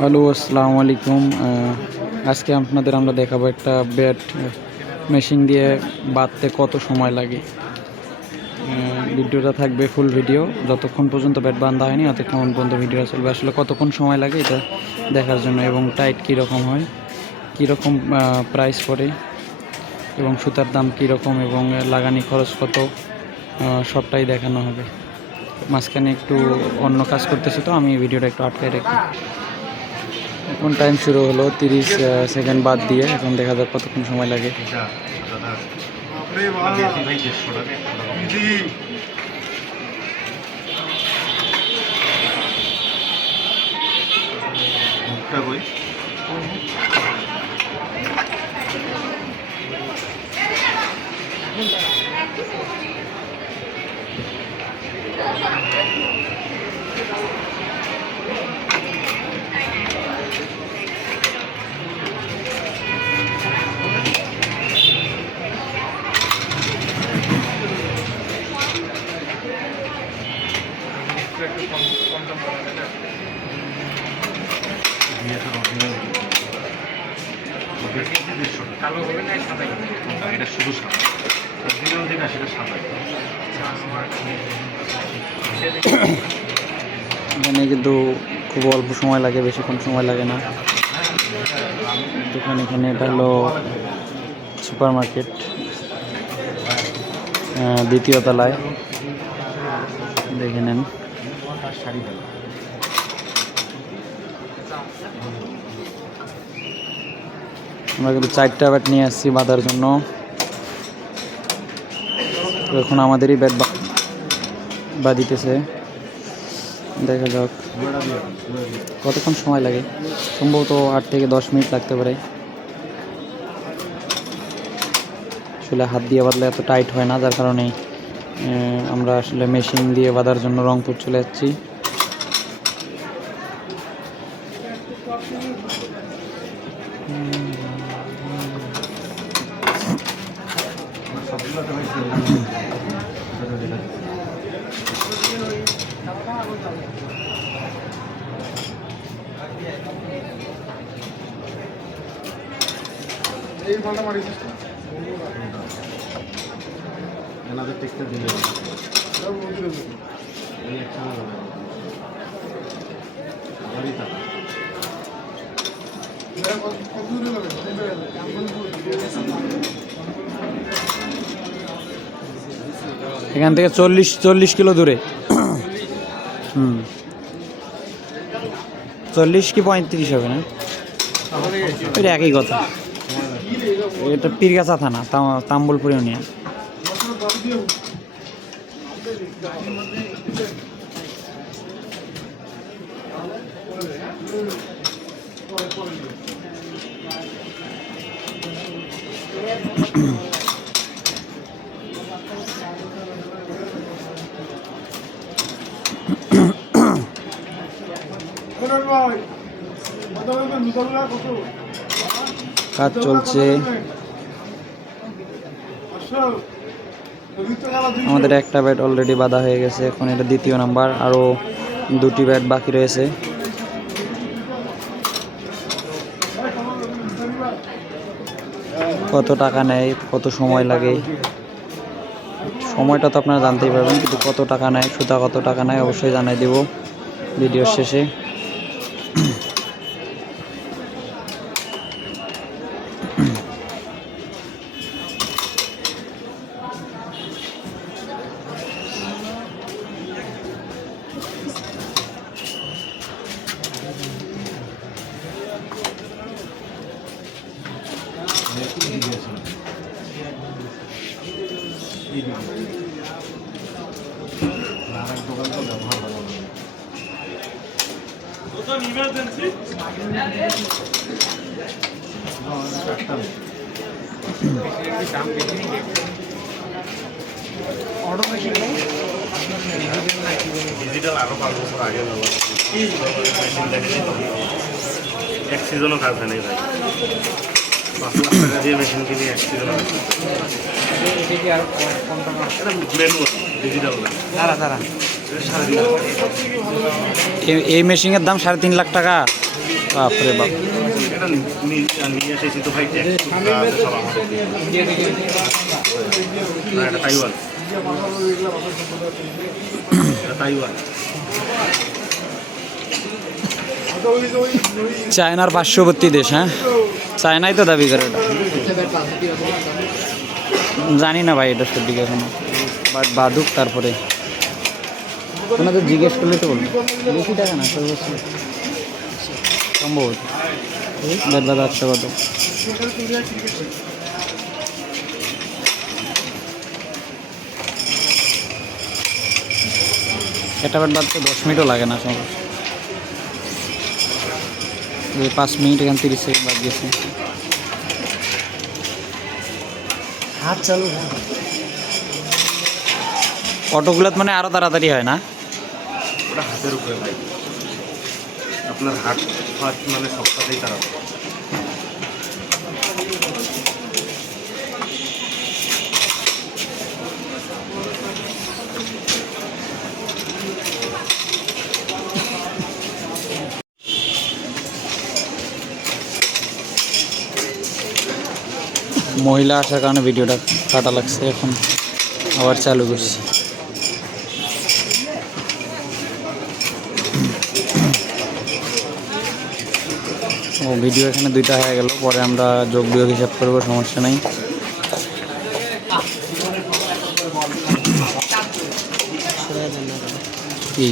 Hello, আসসালামু আলাইকুম। আজকে আপনাদের আমরা দেখাবো একটা ব্যাট মেশিন দিয়ে বাঁধতে কত সময় লাগে। ভিডিওটা থাকবে ফুল ভিডিও, যতক্ষণ পর্যন্ত ব্যাট বাঁধা হয়নি ততক্ষণ পর্যন্ত ভিডিওটা চলবে। আসলে কতক্ষণ সময় লাগে এটা দেখার জন্য, এবং টাইট কীরকম হয়, কীরকম প্রাইস পড়ে, এবং সুতার দাম কীরকম, এবং লাগানি খরচ কত, সবটাই দেখানো হবে। মাঝখানে একটু অন্য কাজ করতেছি, তো আমি ভিডিওটা একটু আটকায় রাখি। এখন টাইম শুরু হলো 30 সেকেন্ড বাদ দিয়ে। এখন দেখা যাক কতক্ষণ সময় লাগে। কালো হবে না সাদাই হবে? এটা শুধু সাদা, যেটা সেটা সাদা। এখানে কিন্তু খুব অল্প সময় লাগে, বেশিক্ষণ সময় লাগে না। দোকান এখানে এটা হলো সুপার মার্কেট, দ্বিতীয় তলায়, দেখে নেন। আমরা কিন্তু 4টা ব্যাট নিয়ে আসছি বাঁধার জন্য। এখন আমাদেরই ব্যাট বাঁধিতেছে, দেখা যাক কতক্ষণ সময় লাগে। সম্ভবত 8 থেকে 10 মিনিট লাগতে পারে। আসলে হাত দিয়ে বাঁধলে এত টাইট হয় না, যার কারণে আমরা আসলে মেশিন দিয়ে বাঁধার জন্য রংপুর চলে যাচ্ছি। এই বলটা মারিস এনাদের টেকটা দিলে এই একসাথে আবারই টাকা এখান থেকে 40 কিলো দূরে। 40 কি 35 হবে না, এটা একই কথা। এটা পীরগাছা থানা, তাম্বুলপুর ইউনিয়ন। কাজ চলছে। আমাদের একটা ব্যাট অলরেডি বাঁধা হয়ে গেছে, এখন এটা দ্বিতীয় নাম্বার, আরও 2টি ব্যাট বাকি রয়েছে। কত টাকা নেয়, কত সময় লাগে, সময়টা তো আপনারা জানতেই পারবেন, কিন্তু কত টাকা নেয়, সুতা কত টাকা নেয় অবশ্যই জানাই দেব ভিডিওর শেষে। ডিজিটাল আরো 5 বছর আগে মেশিন দেখেছি, এক সিজনও কাজ হয় নাই ভাই। 5 লাখ টাকা দিয়ে মেশিন কিনে এক সিজনও কাজ হয়। ডিজিটাল এই মেশিনের দাম 3.5 লাখ টাকা। বাপরে বাপ। এটা নিয়ে এসেছি তো ভাই ট্যাক্স সব আমাদের। না, এটা তাইওয়ান, এটা তাইওয়ান। চায়নার পার্শ্ববর্তী দেশ, হ্যাঁ চায়নাই তো দাবি করে এটা। জানি না ভাই এটা সত্যি এখনো, বাট বাদুক তারপরে ওনাদের জিজ্ঞেস করলে তো বলবো। বেশি টাকা না সর্বোচ্চ সম্ভবত ব্যাট বাঁধা আসতে কত। একটা ব্যাট বাঁধতে 10 মিনিটও লাগে না সম্ভব। 5 মিনিট এখানে 30 সেকেন্ড বাদ গেছে। হাত চালু অটোগুলোত মানে আরও তাড়াতাড়ি হয় না? ওটা হাতের উপরে ভাই, আপনার হাত ফাট মানে সবটাতেই তাড়াতাড়ি। মহিলা আসার কারণে ভিডিওটা কাটা লাগছে, এখন আবার চালু করছি। ও ভিডিও এখানে 2টা হয়ে গেল, পরে আমরা যোগ বিয়োগ হিসাব করবো, সমস্যা নেই। কি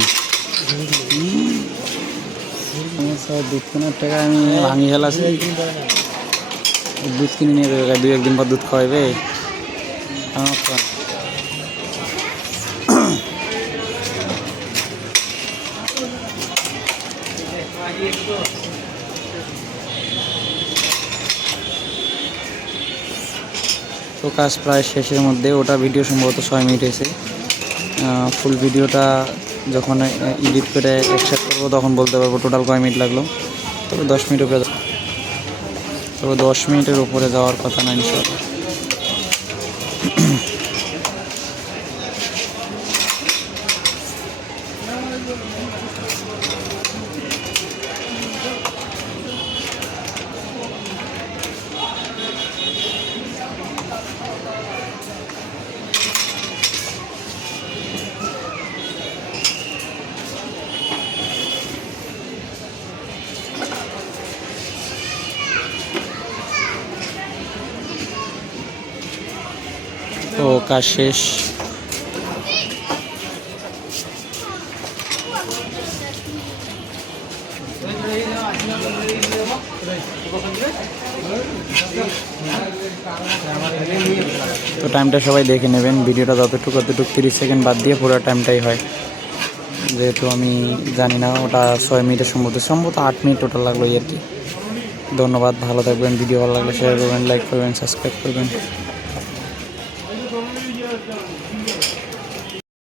দুধ কেনার টাকা আমি ভাঙি ফেলাছি। দুধ কিনে নিয়ে দেবে, 2-1 দিন পর দুধ খাওয়াবে। তো কাজ প্রায় শেষের মধ্যে। ওটা ভিডিও সম্ভবত 6 মিনিট হয়েছে। ফুল ভিডিওটা যখন এডিট করে একসাথে করবো তখন বলতে পারবো টোটাল কয় মিনিট লাগলো। তবে 10 মিনিট উপরে, তবে 10 মিনিটের উপরে যাওয়ার কথা না ইনশাআল্লাহ। তো কাজ শেষ। তো টাইমটা সবাই দেখে নেবেন, ভিডিওটা যতটুকু 30 সেকেন্ড বাদ দিয়ে পুরো টাইমটাই হয়। যেহেতু আমি জানি না, ওটা 6 মিনিটের সম্ভবত 8 মিনিট টোটাল লাগলো আর কি। ধন্যবাদ, ভালো থাকবেন। ভিডিও ভালো লাগলে শেয়ার করবেন, লাইক করবেন, সাবস্ক্রাইব করবেন।